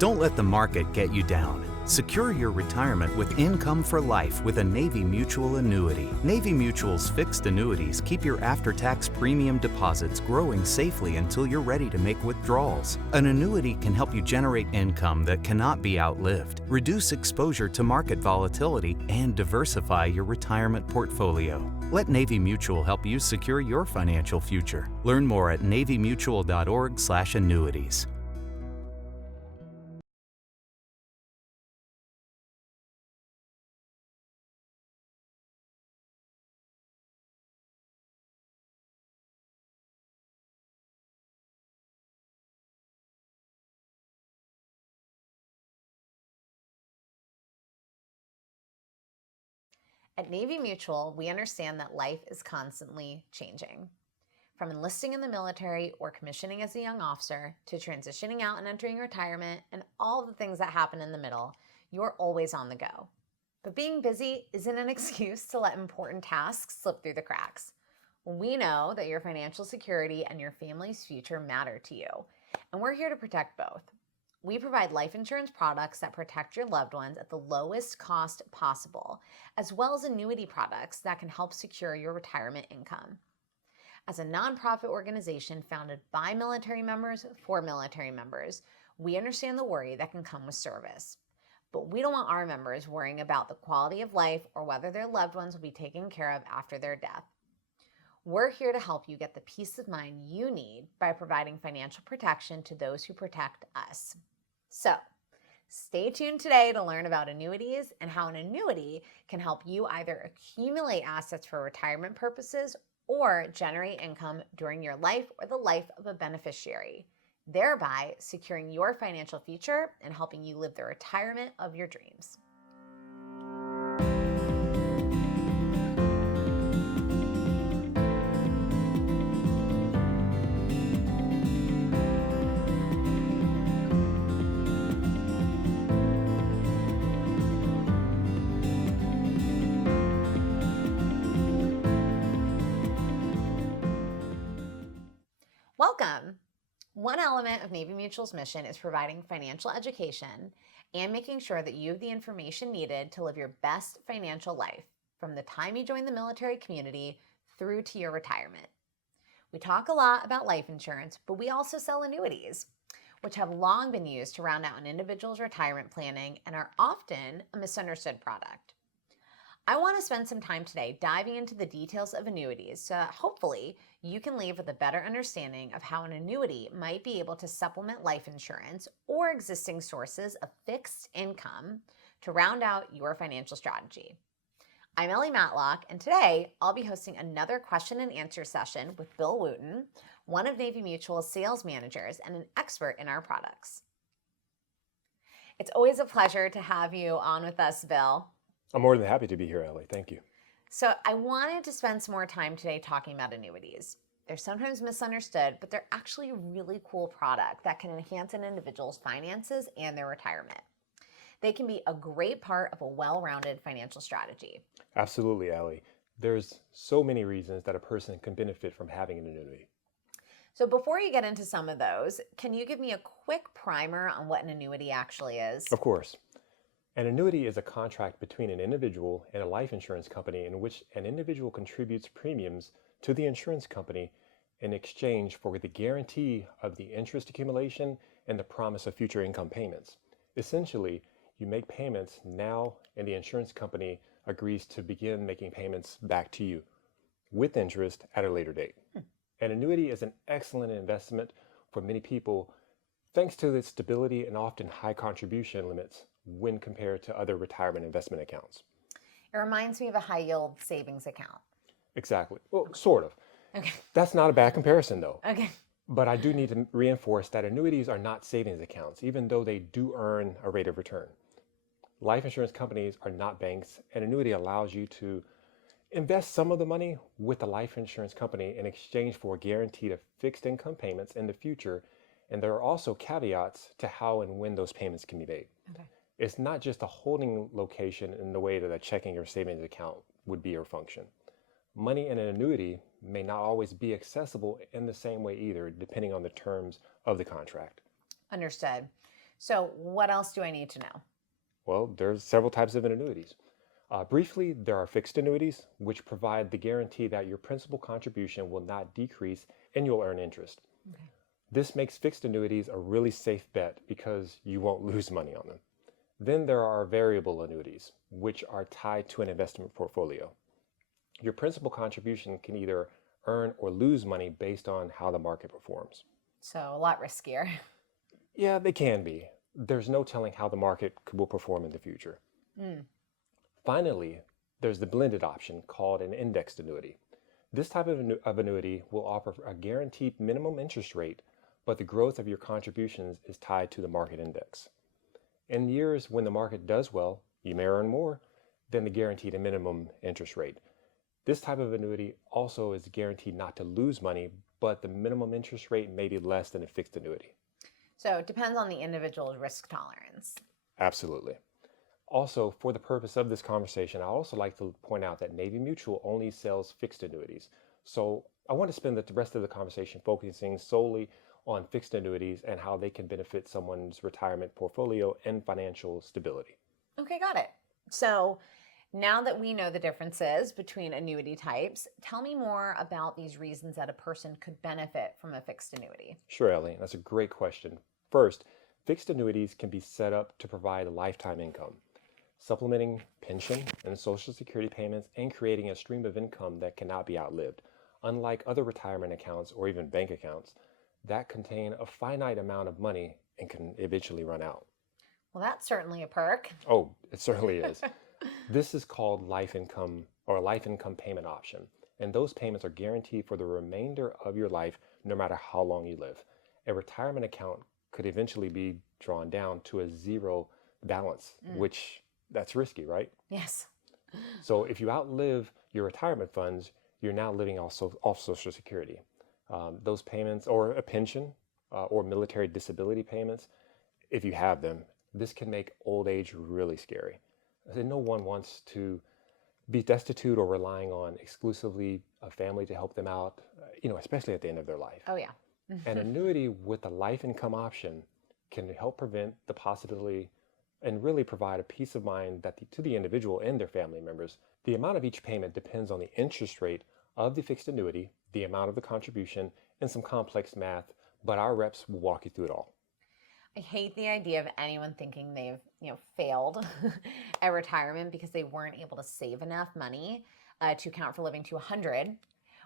Don't let the market get you down. Secure your retirement with income for life with a Navy Mutual annuity. Navy Mutual's fixed annuities keep your after-tax premium deposits growing safely until you're ready to make withdrawals. An annuity can help you generate income that cannot be outlived, reduce exposure to market volatility, and diversify your retirement portfolio. Let Navy Mutual help you secure your financial future. Learn more at navymutual.org/annuities. At Navy Mutual, we understand that life is constantly changing. From enlisting in the military or commissioning as a young officer to transitioning out and entering retirement and all the things that happen in the middle, you're always on the go. But being busy isn't an excuse to let important tasks slip through the cracks. We know that your financial security and your family's future matter to you, and we're here to protect both. We provide life insurance products that protect your loved ones at the lowest cost possible, as well as annuity products that can help secure your retirement income. As a nonprofit organization founded by military members for military members, we understand the worry that can come with service. But we don't want our members worrying about the quality of life or whether their loved ones will be taken care of after their death. We're here to help you get the peace of mind you need by providing financial protection to those who protect us. So, stay tuned today to learn about annuities and how an annuity can help you either accumulate assets for retirement purposes or generate income during your life or the life of a beneficiary, thereby securing your financial future and helping you live the retirement of your dreams. Welcome. One element of Navy Mutual's mission is providing financial education and making sure that you have the information needed to live your best financial life from the time you join the military community through to your retirement. We talk a lot about life insurance, but we also sell annuities, which have long been used to round out an individual's retirement planning and are often a misunderstood product. I want to spend some time today diving into the details of annuities so that hopefully you can leave with a better understanding of how an annuity might be able to supplement life insurance or existing sources of fixed income to round out your financial strategy. I'm Ellie Matlock, and today I'll be hosting another question and answer session with Bill Wooten, one of Navy Mutual's sales managers and an expert in our products. It's always a pleasure to have you on with us, Bill. I'm more than happy to be here, Ellie. Thank you. So I wanted to spend some more time today talking about annuities. They're sometimes misunderstood, but they're actually a really cool product that can enhance an individual's finances and their retirement. They can be a great part of a well-rounded financial strategy. Absolutely, Ellie. There's so many reasons that a person can benefit from having an annuity. So before you get into some of those, can you give me a quick primer on what an annuity actually is? Of course. An annuity is a contract between an individual and a life insurance company in which an individual contributes premiums to the insurance company in exchange for the guarantee of the interest accumulation and the promise of future income payments. Essentially, you make payments now and the insurance company agrees to begin making payments back to you with interest at a later date. An annuity is an excellent investment for many people thanks to its stability and often high contribution limits when compared to other retirement investment accounts. It reminds me of a high yield savings account. Exactly. Well, sort of. Okay. That's not a bad comparison though. Okay. But I do need to reinforce that annuities are not savings accounts, even though they do earn a rate of return. Life insurance companies are not banks. An annuity allows you to invest some of the money with the life insurance company in exchange for guaranteed fixed income payments in the future. And there are also caveats to how and when those payments can be made. Okay. It's not just a holding location in the way that a checking or savings account would be or function. Money in an annuity may not always be accessible in the same way either, depending on the terms of the contract. Understood. So what else do I need to know? Well, there's several types of annuities. Briefly, there are fixed annuities, which provide the guarantee that your principal contribution will not decrease and you'll earn interest. Okay. This makes fixed annuities a really safe bet because you won't lose money on them. Then there are variable annuities, which are tied to an investment portfolio. Your principal contribution can either earn or lose money based on how the market performs. So a lot riskier. Yeah, they can be. There's no telling how the market will perform in the future. Mm. Finally, there's the blended option called an indexed annuity. This type of annuity will offer a guaranteed minimum interest rate, but the growth of your contributions is tied to the market index. In years when the market does well, you may earn more than the guaranteed minimum interest rate. This type of annuity also is guaranteed not to lose money, but the minimum interest rate may be less than a fixed annuity. So it depends on the individual's risk tolerance. Absolutely. Also, for the purpose of this conversation, I also like to point out that Navy Mutual only sells fixed annuities. So I want to spend the rest of the conversation focusing solely on fixed annuities and how they can benefit someone's retirement portfolio and financial stability. Okay, got it. So now that we know the differences between annuity types, tell me more about these reasons that a person could benefit from a fixed annuity. Sure, Ellie, that's a great question. First, fixed annuities can be set up to provide a lifetime income, supplementing pension and Social Security payments and creating a stream of income that cannot be outlived, unlike other retirement accounts or even bank accounts that contain a finite amount of money and can eventually run out. Well, that's certainly a perk. Oh, it certainly is. This is called life income or a life income payment option, and those payments are guaranteed for the remainder of your life, no matter how long you live. A retirement account could eventually be drawn down to a zero balance, which that's risky, right? Yes. So if you outlive your retirement funds, you're now living also off Social Security. Those payments, or a pension, or military disability payments, if you have them, this can make old age really scary. And no one wants to be destitute or relying on exclusively a family to help them out, especially at the end of their life. Oh, yeah. An annuity with a life income option can help prevent the possibility and really provide a peace of mind to the individual and their family members. The amount of each payment depends on the interest rate of the fixed annuity, the amount of the contribution, and some complex math, but our reps will walk you through it all. I hate the idea of anyone thinking they've, failed at retirement because they weren't able to save enough money to account for living to 100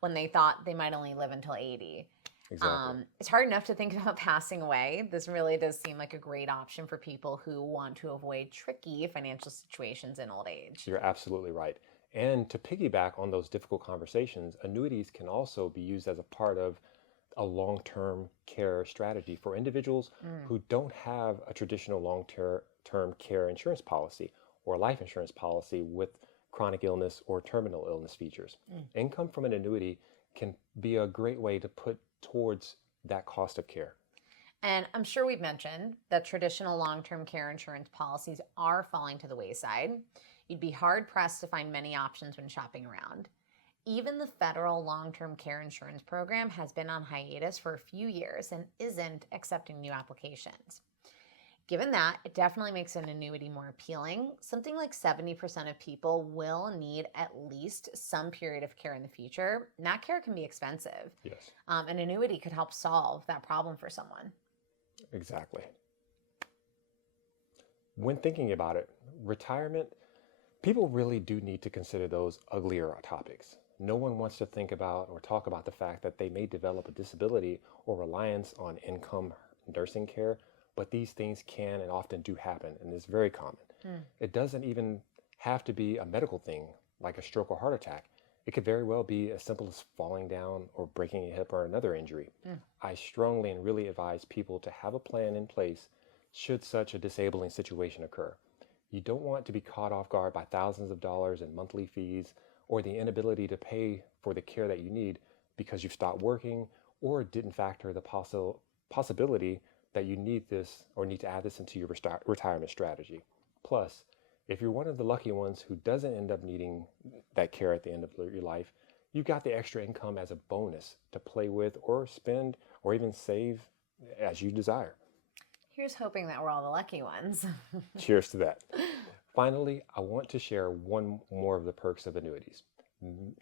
when they thought they might only live until 80. Exactly. It's hard enough to think about passing away. This really does seem like a great option for people who want to avoid tricky financial situations in old age. You're absolutely right. And to piggyback on those difficult conversations, annuities can also be used as a part of a long-term care strategy for individuals who don't have a traditional long-term care insurance policy or life insurance policy with chronic illness or terminal illness features. Income from an annuity can be a great way to put towards that cost of care. And I'm sure we've mentioned that traditional long-term care insurance policies are falling to the wayside. You'd be hard-pressed to find many options when shopping around. Even the federal long-term care insurance program has been on hiatus for a few years and isn't accepting new applications. Given that, it definitely makes an annuity more appealing. Something like 70% of people will need at least some period of care in the future, and that care can be expensive. Yes, An annuity could help solve that problem for someone. exactly. When thinking about it, retirement, people really do need to consider those uglier topics. No one wants to think about or talk about the fact that they may develop a disability or reliance on income nursing care, but these things can and often do happen, and it's very common. It doesn't even have to be a medical thing like a stroke or heart attack. It could very well be as simple as falling down or breaking a hip or another injury. I strongly and really advise people to have a plan in place should such a disabling situation occur. You don't want to be caught off guard by thousands of dollars in monthly fees or the inability to pay for the care that you need because you've stopped working or didn't factor the possibility that you need this or need to add this into your retirement strategy. Plus, if you're one of the lucky ones who doesn't end up needing that care at the end of your life, you've got the extra income as a bonus to play with or spend or even save as you desire. Here's hoping that we're all the lucky ones. Cheers to that. Finally, I want to share one more of the perks of annuities.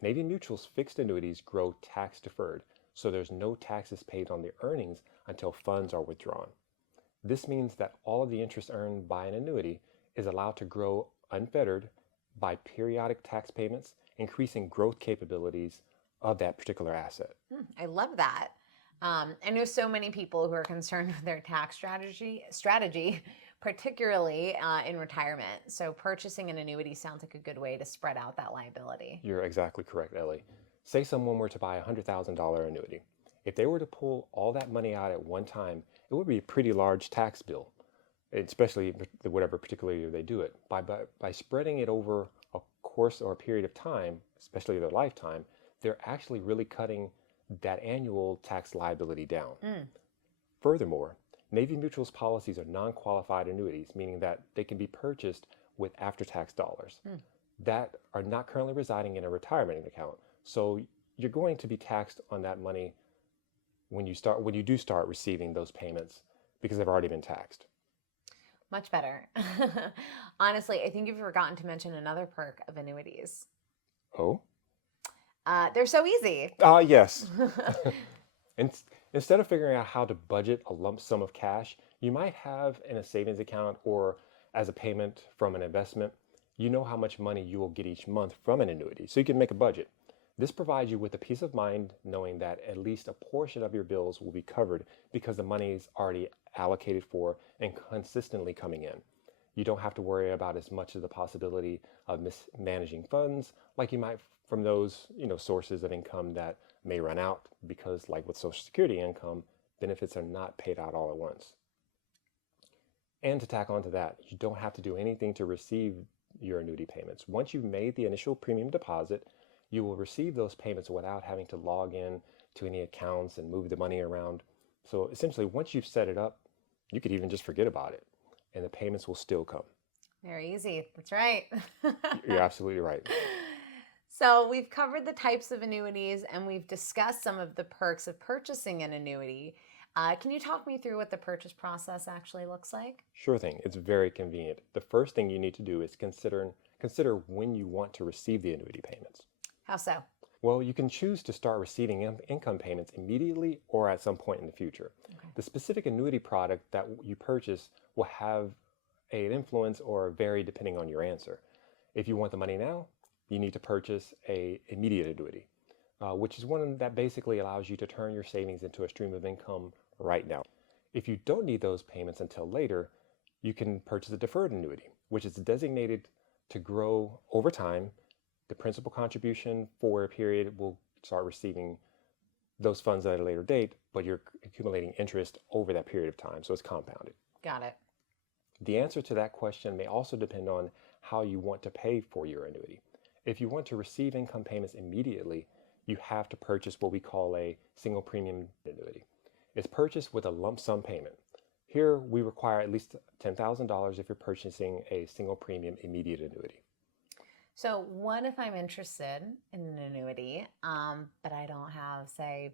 Navy Mutual's fixed annuities grow tax deferred, so there's no taxes paid on the earnings until funds are withdrawn. This means that all of the interest earned by an annuity is allowed to grow unfettered by periodic tax payments, increasing growth capabilities of that particular asset. I love that. I know so many people who are concerned with their tax strategy, particularly in retirement. So purchasing an annuity sounds like a good way to spread out that liability. You're exactly correct, Ellie. Say someone were to buy a $100,000 annuity. If they were to pull all that money out at one time, it would be a pretty large tax bill, especially whatever particular year they do it. By spreading it over a course or a period of time, especially their lifetime, they're actually really cutting that annual tax liability down. Furthermore, Navy Mutual's policies are non-qualified annuities, meaning that they can be purchased with after-tax dollars that are not currently residing in a retirement account. So you're going to be taxed on that money when you do start receiving those payments because they've already been taxed. Much better. Honestly, I think you've forgotten to mention another perk of annuities. Oh? They're so easy. Yes. Instead of figuring out how to budget a lump sum of cash, you might have in a savings account or as a payment from an investment, you know how much money you will get each month from an annuity, so you can make a budget. This provides you with a peace of mind knowing that at least a portion of your bills will be covered because the money is already allocated for and consistently coming in. You don't have to worry about as much of the possibility of mismanaging funds like you might from those, sources of income that may run out because, like with Social Security income, benefits are not paid out all at once. And to tack onto that, you don't have to do anything to receive your annuity payments. Once you've made the initial premium deposit, you will receive those payments without having to log in to any accounts and move the money around. So essentially, once you've set it up, you could even just forget about it and the payments will still come. Very easy. That's right. You're absolutely right. So we've covered the types of annuities and we've discussed some of the perks of purchasing an annuity. Can you talk me through what the purchase process actually looks like? Sure thing. It's very convenient. The first thing you need to do is consider when you want to receive the annuity payments. How so? Well, you can choose to start receiving income payments immediately or at some point in the future. Okay. The specific annuity product that you purchase will have an influence or vary depending on your answer. If you want the money now, you need to purchase an immediate annuity, which is one that basically allows you to turn your savings into a stream of income right now. If you don't need those payments until later, you can purchase a deferred annuity, which is designated to grow over time. The principal contribution for a period will start receiving those funds at a later date, but you're accumulating interest over that period of time, so it's compounded. Got it. The answer to that question may also depend on how you want to pay for your annuity. If you want to receive income payments immediately, you have to purchase what we call a single premium annuity. It's purchased with a lump sum payment. Here, we require at least $10,000 if you're purchasing a single premium immediate annuity. So what if I'm interested in an annuity, but I don't have, say,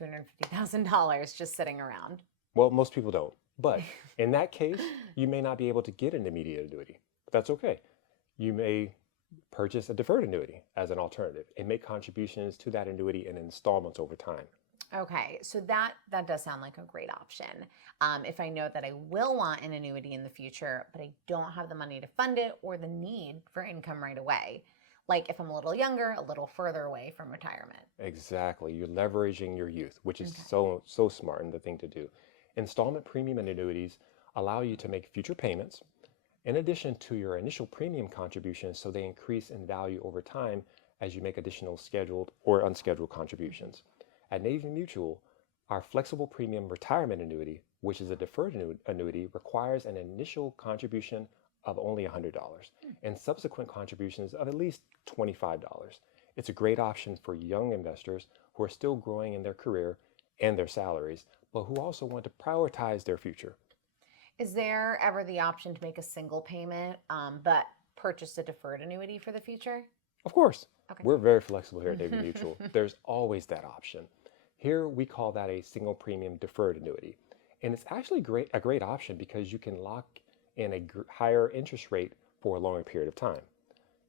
$250,000 just sitting around? Well, most people don't. But in that case, you may not be able to get an immediate annuity. But that's okay. You may purchase a deferred annuity as an alternative and make contributions to that annuity in installments over time. Okay, so that does sound like a great option. If I know that I will want an annuity in the future, but I don't have the money to fund it or the need for income right away. Like if I'm a little younger, a little further away from retirement. Exactly. You're leveraging your youth, which is Okay. so smart and the thing to do. Installment premium annuities allow you to make future payments in addition to your initial premium contributions, so they increase in value over time as you make additional scheduled or unscheduled contributions. At Navy Mutual, our flexible premium retirement annuity, which is a deferred annuity, requires an initial contribution of only $100 and subsequent contributions of at least $25. It's a great option for young investors who are still growing in their career and their salaries, but who also want to prioritize their future. Is there ever the option to make a single payment, but purchase a deferred annuity for the future? Of course, Okay. we're very flexible here at Navy Mutual. There's always that option. Here we call that a single premium deferred annuity. And it's actually a great option because you can lock in a higher interest rate for a longer period of time.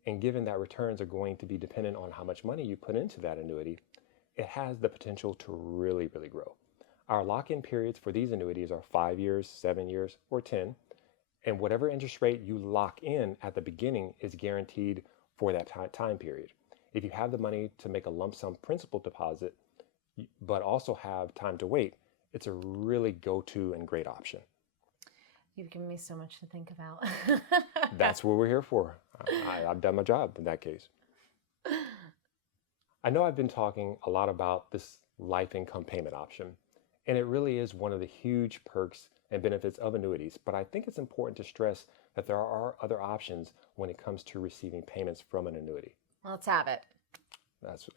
And given that returns are going to be dependent on how much money you put into that annuity, it has the potential to really, really grow. Our lock-in periods for these annuities are 5 years, 7 years, or 10. And whatever interest rate you lock in at the beginning is guaranteed for that time period. If you have the money to make a lump sum principal deposit, but also have time to wait, it's a really go-to and great option. You've given me so much to think about. That's what we're here for. I've done my job in that case. I know I've been talking a lot about this life income payment option, and it really is one of the huge perks and benefits of annuities, but I think it's important to stress that there are other options when it comes to receiving payments from an annuity. Let's have it.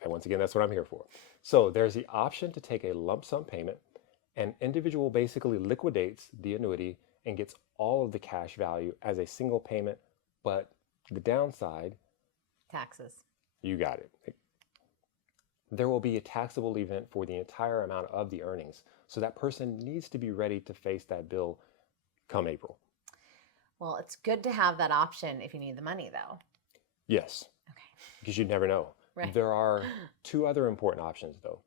Once again, that's what I'm here for. So there's the option to take a lump sum payment. An individual basically liquidates the annuity and gets all of the cash value as a single payment, but the downside, taxes. You got it. There will be a taxable event for the entire amount of the earnings, so that person needs to be ready to face that bill come April. Well, it's good to have that option if you need the money, though. Yes. Okay. Because you never know. Right. There are two other important options, though.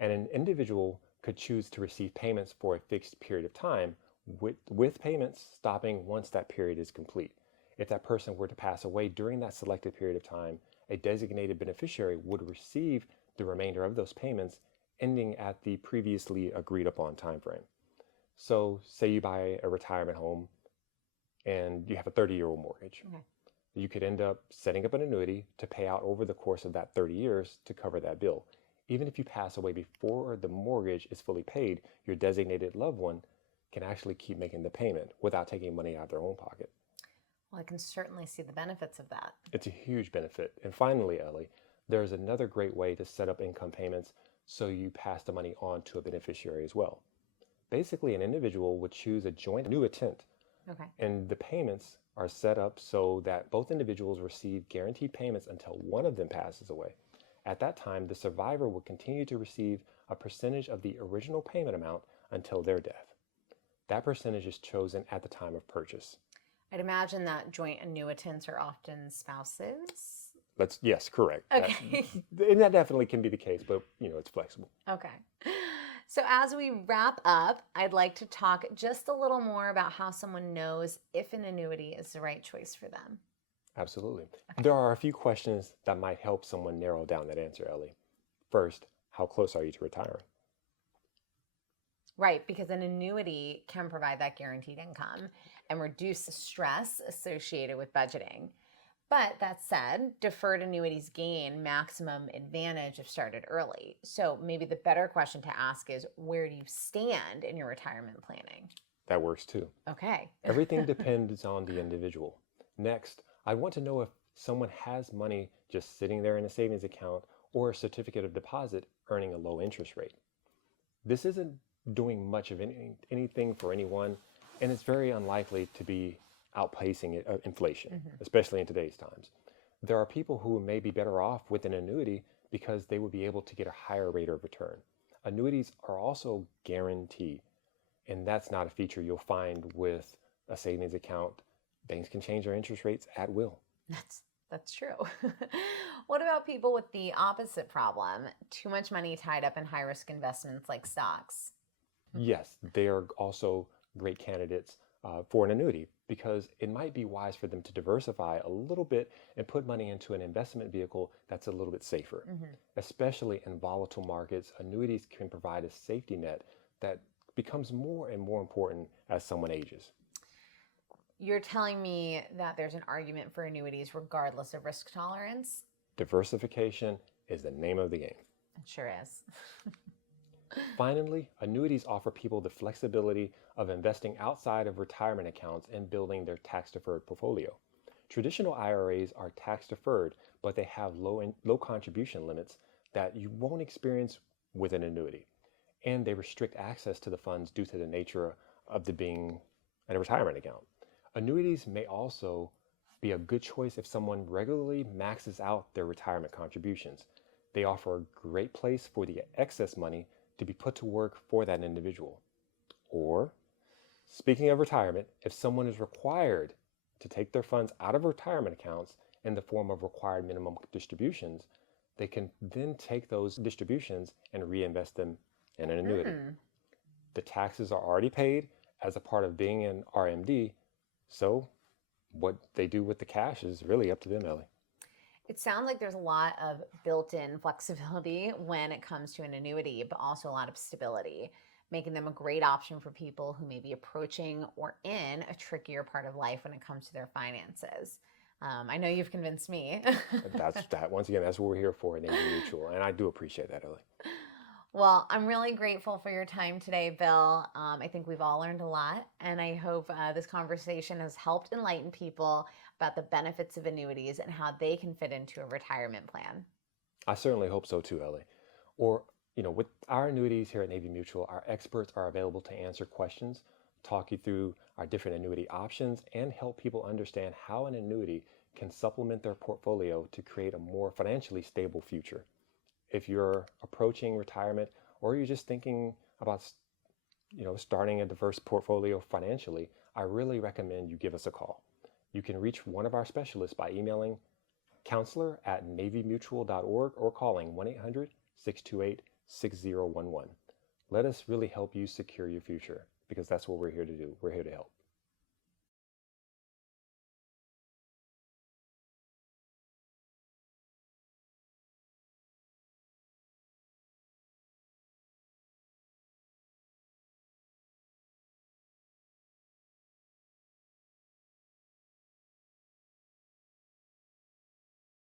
And an individual could choose to receive payments for a fixed period of time, with payments stopping once that period is complete. If that person were to pass away during that selected period of time, a designated beneficiary would receive the remainder of those payments ending at the previously agreed upon time frame. So say you buy a retirement home and you have a 30-year-old mortgage. Okay. You could end up setting up an annuity to pay out over the course of that 30 years to cover that bill. Even if you pass away before the mortgage is fully paid, your designated loved one can actually keep making the payment without taking money out of their own pocket. Well, I can certainly see the benefits of that. It's a huge benefit. And finally, Ellie, there's another great way to set up income payments so you pass the money on to a beneficiary as well. Basically, an individual would choose a joint annuitant. Okay. And the payments are set up so that both individuals receive guaranteed payments until one of them passes away. At that time, the survivor will continue to receive a percentage of the original payment amount until their death. That percentage is chosen at the time of purchase. I'd imagine that joint annuitants are often spouses. Yes, correct. Okay. That definitely can be the case, but it's flexible. Okay. So as we wrap up, I'd like to talk just a little more about how someone knows if an annuity is the right choice for them. Absolutely. Okay. There are a few questions that might help someone narrow down that answer, Ellie. First, how close are you to retiring? Right, because an annuity can provide that guaranteed income and reduce the stress associated with budgeting. But that said, deferred annuities gain maximum advantage if started early. So maybe the better question to ask is, where do you stand in your retirement planning? That works too. Okay. Everything depends on the individual. Next, I want to know if someone has money just sitting there in a savings account or a certificate of deposit earning a low interest rate. This isn't doing much of anything for anyone, and it's very unlikely to be outpacing inflation, especially in today's times. There are people who may be better off with an annuity because they would be able to get a higher rate of return. Annuities are also guaranteed, and that's not a feature you'll find with a savings account. Banks can change their interest rates at will. That's true. What about people with the opposite problem? Too much money tied up in high-risk investments like stocks. Yes, they are also great candidates for an annuity because it might be wise for them to diversify a little bit and put money into an investment vehicle that's a little bit safer. Especially in volatile markets, annuities can provide a safety net that becomes more and more important as someone ages. You're telling me that there's an argument for annuities regardless of risk tolerance? Diversification is the name of the game. It sure is. Finally, annuities offer people the flexibility of investing outside of retirement accounts and building their tax-deferred portfolio. Traditional IRAs are tax-deferred, but they have low contribution limits that you won't experience with an annuity. And they restrict access to the funds due to the nature of them being a retirement account. Annuities may also be a good choice if someone regularly maxes out their retirement contributions. They offer a great place for the excess money to be put to work for that individual. Or, speaking of retirement, if someone is required to take their funds out of retirement accounts in the form of required minimum distributions, they can then take those distributions and reinvest them in an annuity. The taxes are already paid as a part of being an RMD, so what they do with the cash is really up to them, Ellie. It sounds like there's a lot of built-in flexibility when it comes to an annuity, but also a lot of stability, making them a great option for people who may be approaching or in a trickier part of life when it comes to their finances. I know you've convinced me. Once again, that's what we're here for at Navy Mutual, and I do appreciate that, Ellie. Well, I'm really grateful for your time today, Bill. I think we've all learned a lot, and I hope this conversation has helped enlighten people about the benefits of annuities and how they can fit into a retirement plan. I certainly hope so too, Ellie. Or, with our annuities here at Navy Mutual, our experts are available to answer questions, talk you through our different annuity options, and help people understand how an annuity can supplement their portfolio to create a more financially stable future. If you're approaching retirement or you're just thinking about starting a diverse portfolio financially, I really recommend you give us a call. You can reach one of our specialists by emailing counselor@navymutual.org or calling 1-800-628-6011. Let us really help you secure your future, because that's what we're here to do. We're here to help.